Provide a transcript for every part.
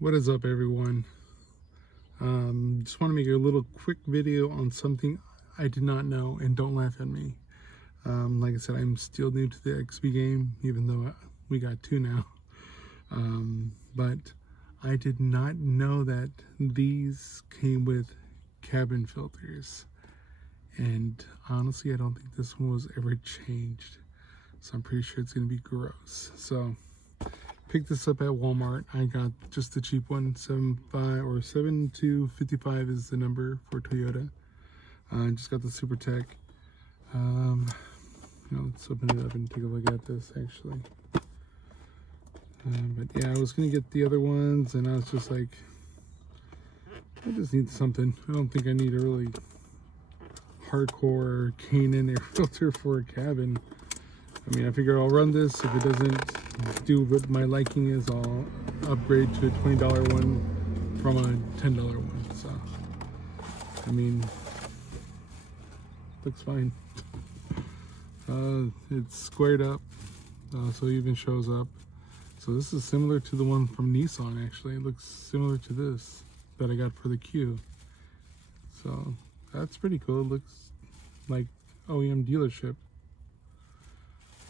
What is up, everyone? Just want to make a little quick video on something I did not know, and don't laugh at me. Like I said, I'm still new to the XB game, even though we got 2 now. But I did not know that these came with cabin filters. And honestly, I don't think this one was ever changed. So I'm pretty sure it's going to be gross. So picked this up at Walmart. I got just the cheap one, 7255 is the number for Toyota. I just got the Super Tech. Let's open it up and take a look at this actually. But yeah, I was gonna get the other ones, and I was just like, I just need something. I don't think I need a really hardcore K&N air filter for a cabin. I mean, I figure I'll run this. If it doesn't do what my liking is, I'll upgrade to a $20 one from a $10 one. So, I mean, looks fine. It's squared up, so it even shows up. So this is similar to the one from Nissan, actually. It looks similar to this that I got for the Q. So that's pretty cool. It looks like OEM dealership.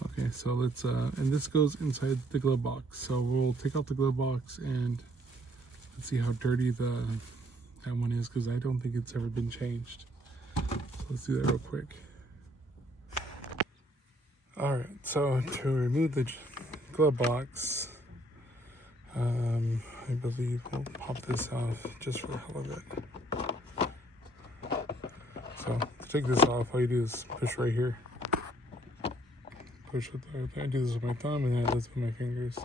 Okay, so let's, and this goes inside the glove box. So we'll take out the glove box and let's see how dirty that one is, because I don't think it's ever been changed. So let's do that real quick. All right, so to remove the glove box, I believe we'll pop this off just for the hell of it. So to take this off, all you do is push right here. Push it there. I do this with my thumb, and then I do this with my fingers.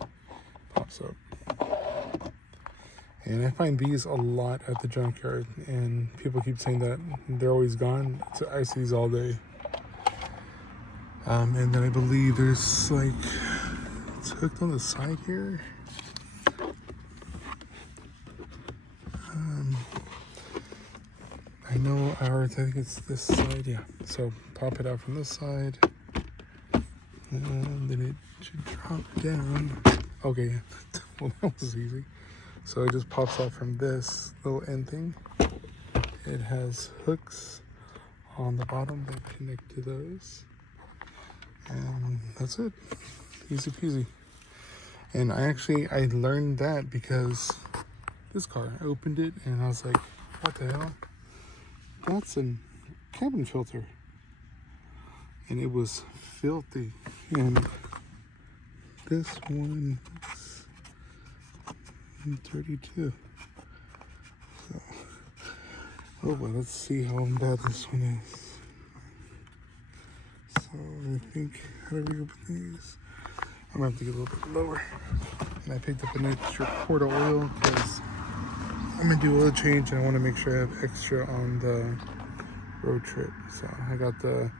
Pops up. And I find these a lot at the junkyard, and people keep saying that they're always gone. So I see these all day. And then I believe there's like, it's hooked on the side here. I know ours, I think it's this side, yeah. So pop it out from this side. And then it should drop down. Okay, well, that was easy. So it just pops off from this little end thing. It has hooks on the bottom that connect to those. And that's it. Easy peasy. And I learned that because this car, I opened it and I was like, what the hell? That's a cabin filter. And it was filthy. And this one is 32. So, oh well, let's see how bad this one is. So I think, how do we open these? I'm gonna have to get a little bit lower. And I picked up an extra quart of oil because I'm gonna do oil change and I want to make sure I have extra on the road trip. So I got the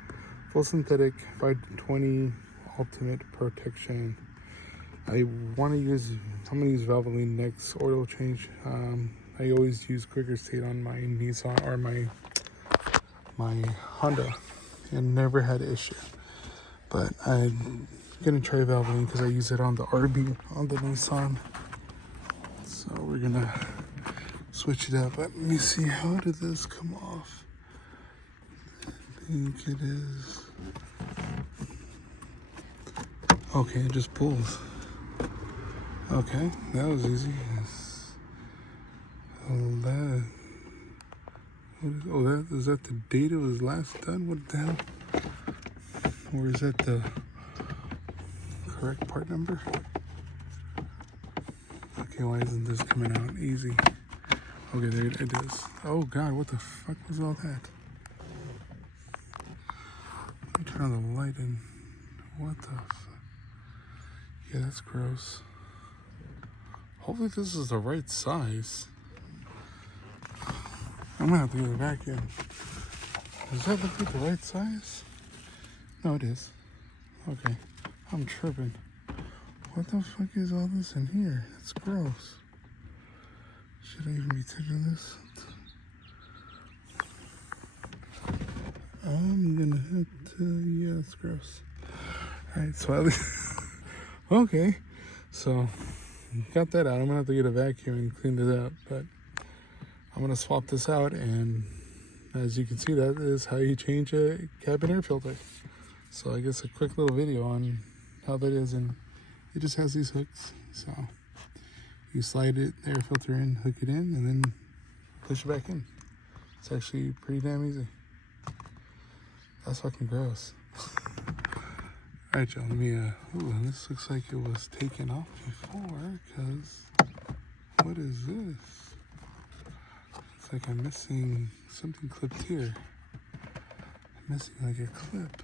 full synthetic 520 ultimate protection. I'm gonna use Valvoline next oil change. I always use quicker state on my Nissan or my Honda and never had an issue. But I'm gonna try Valvoline because I use it on the RB on the Nissan. So we're gonna switch it up. Let me see, how did this come off? I think it is. Okay, it just pulls. Okay, that was easy. Is that the date it was last done? What the hell? Or is that the correct part number? Okay, why isn't this coming out easy? Okay, there it is. Oh God, what the fuck was all that? Let me turn on the light and what the fuck? Yeah, that's gross. Hopefully this is the right size. I'm gonna have to get it back in. Does that look like the right size? No, it is. Okay, I'm tripping. What the fuck is all this in here? It's gross. Should I even be touching this? I'm gonna have to, yeah, it's gross. Alright, so at least, okay. So got that out. I'm gonna have to get a vacuum and clean it up, but I'm gonna swap this out, and as you can see, that is how you change a cabin air filter. So I guess a quick little video on how that is, and it just has these hooks. So you slide it, the air filter in, hook it in, and then push it back in. It's actually pretty damn easy. That's fucking gross. Alright, y'all, let me, ooh, this looks like it was taken off before, because what is this? Looks like I'm missing something clipped here. I'm missing like a clip.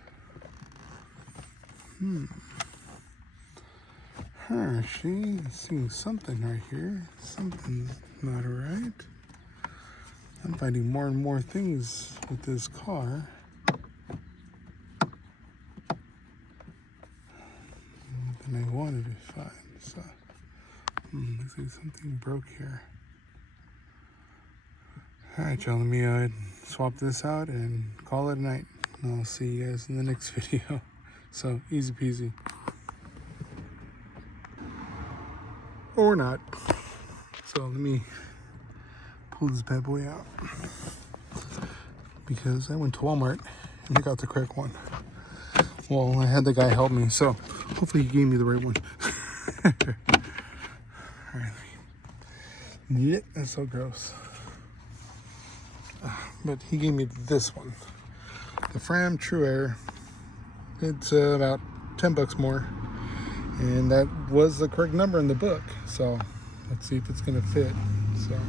She's seeing something right here. Something's not right. I'm finding more and more things with this car. Than I wanted to find. So, looks like something broke here. Alright, y'all, let me swap this out and call it a night. And I'll see you guys in the next video. So, easy peasy. Or not. So, let me pull this bad boy out. Because I went to Walmart and I got the correct one. Well, I had the guy help me, so hopefully he gave me the right one. Alright. Yeah, that's so gross. But he gave me this one. The Fram True Air. It's about 10 bucks more. And that was the correct number in the book. So let's see if it's gonna fit. So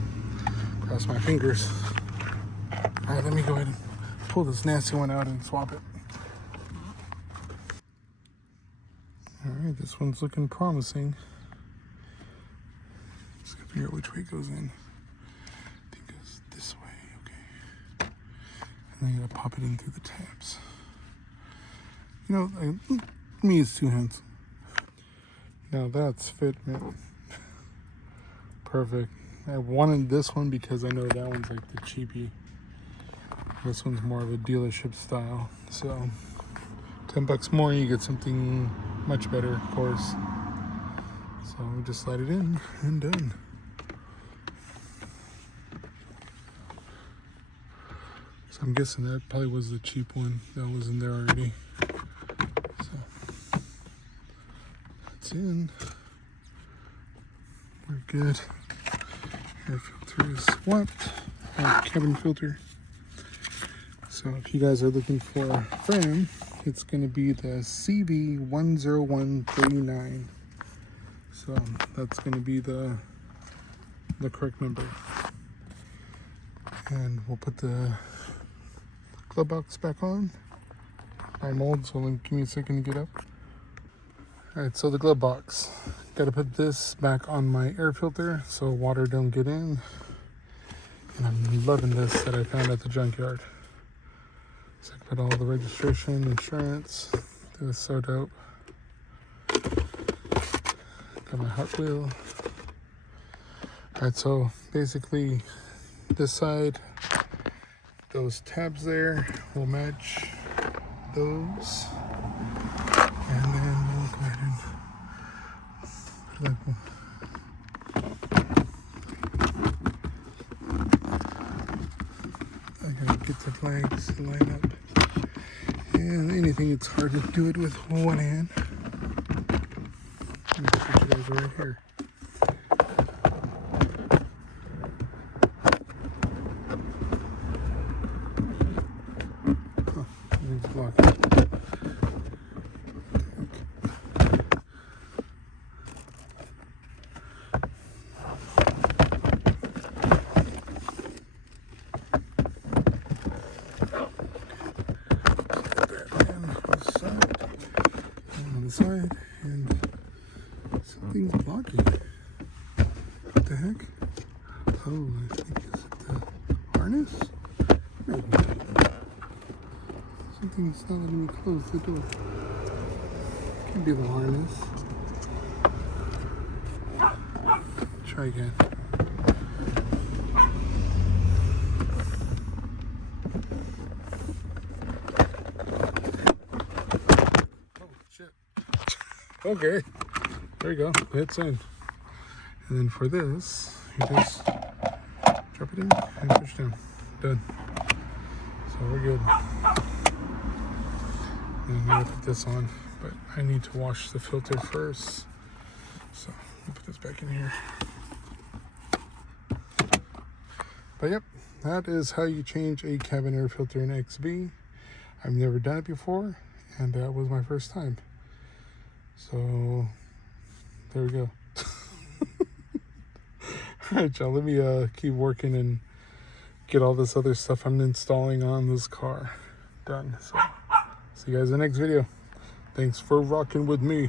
cross my fingers. Alright, let me go ahead and pull this nasty one out and swap it. Alright, this one's looking promising. Just gotta figure out which way it goes in. I think it goes this way, okay. And then I gotta pop it in through the tabs. You know, me use two hands. Now that's fitment. Perfect. I wanted this one because I know that one's like the cheapie. This one's more of a dealership style. So 10 bucks more, you get something much better, of course. So we just slide it in and done. So I'm guessing that probably was the cheap one that was in there already. So that's in. We're good. Air filter is swapped. Cabin filter. So if you guys are looking for a frame, it's going to be the CV10139. So that's going to be the correct number. And we'll put the glove box back on. My mold, so give me a second to get up. Alright, so the glove box. Got to put this back on my air filter so water don't get in. And I'm loving this that I found at the junkyard. So I put all the registration, insurance. This is so dope. Got my Hot Wheel. Alright, so basically this side, those tabs there will match those. And then we'll go ahead and put like one. I gotta get the flags to line up. And anything, it's hard to do it with one hand. Let me put you guys right here. Oh, it's blocking. Side, and something's blocking. What the heck? Oh, I think is it the harness? Maybe. Something's not letting me close the door. Could be the harness. Try again. Okay, there you go. It's in. And then for this, you just drop it in and push down. Done. So we're good. And I'm gonna put this on, but I need to wash the filter first. So I'll put this back in here. But yep, that is how you change a cabin air filter in XB. I've never done it before, and that was my first time. So there we go. Alright y'all, let me keep working and get all this other stuff I'm installing on this car done. So see you guys in the next video. Thanks for rocking with me.